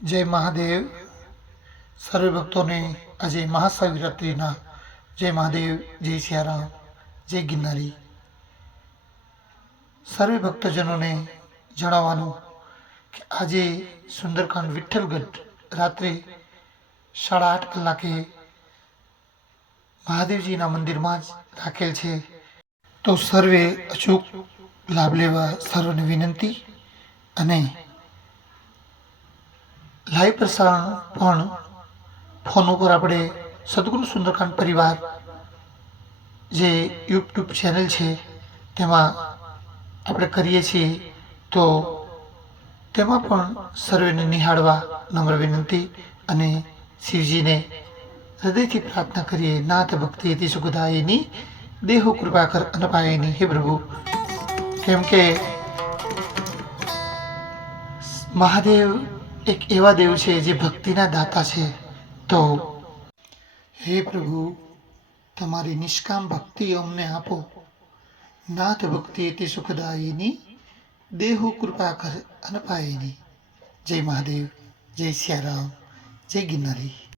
जय महादेव। सर्वे भक्तों ने आज महाशिवरात्रि जय महादेव, जय सियाराम, जय गिरनारी। सर्वे भक्तजनों ने जणाववानुं कि आज सुंदरकांड विठ्ठलगढ़ रात्रे 8:30 कलाके महादेवजी मंदिर में राखेल छे। तो सर्वे अचूक लाभ लेवा सर्वने विनंती। अने लाइव प्रसारण पण फोन पर आपणे सद्गुरु सुंदरकांड परिवार जे यूट्यूब चेनल है तेमां आपणे करीए छीए। तो तेमां पण सर्वेने निहाळवा नम्र विनंती। अने शिवजी ने हृदयथी प्रार्थना करिए, नाथ भक्ति अति सुखदायिनी, देहो कृपा कर अनपायिनी। हे प्रभु, केम के महादेव एक एवा देव है जे भक्तिना दाता है। तो हे प्रभु, तमारी निष्काम भक्ति अमने आपो। नाथ भक्ति अति सुखदायिनी, देहो कृपा कर अनपायिनी। जय महादेव, जय सियाराम, जय गिरनारी।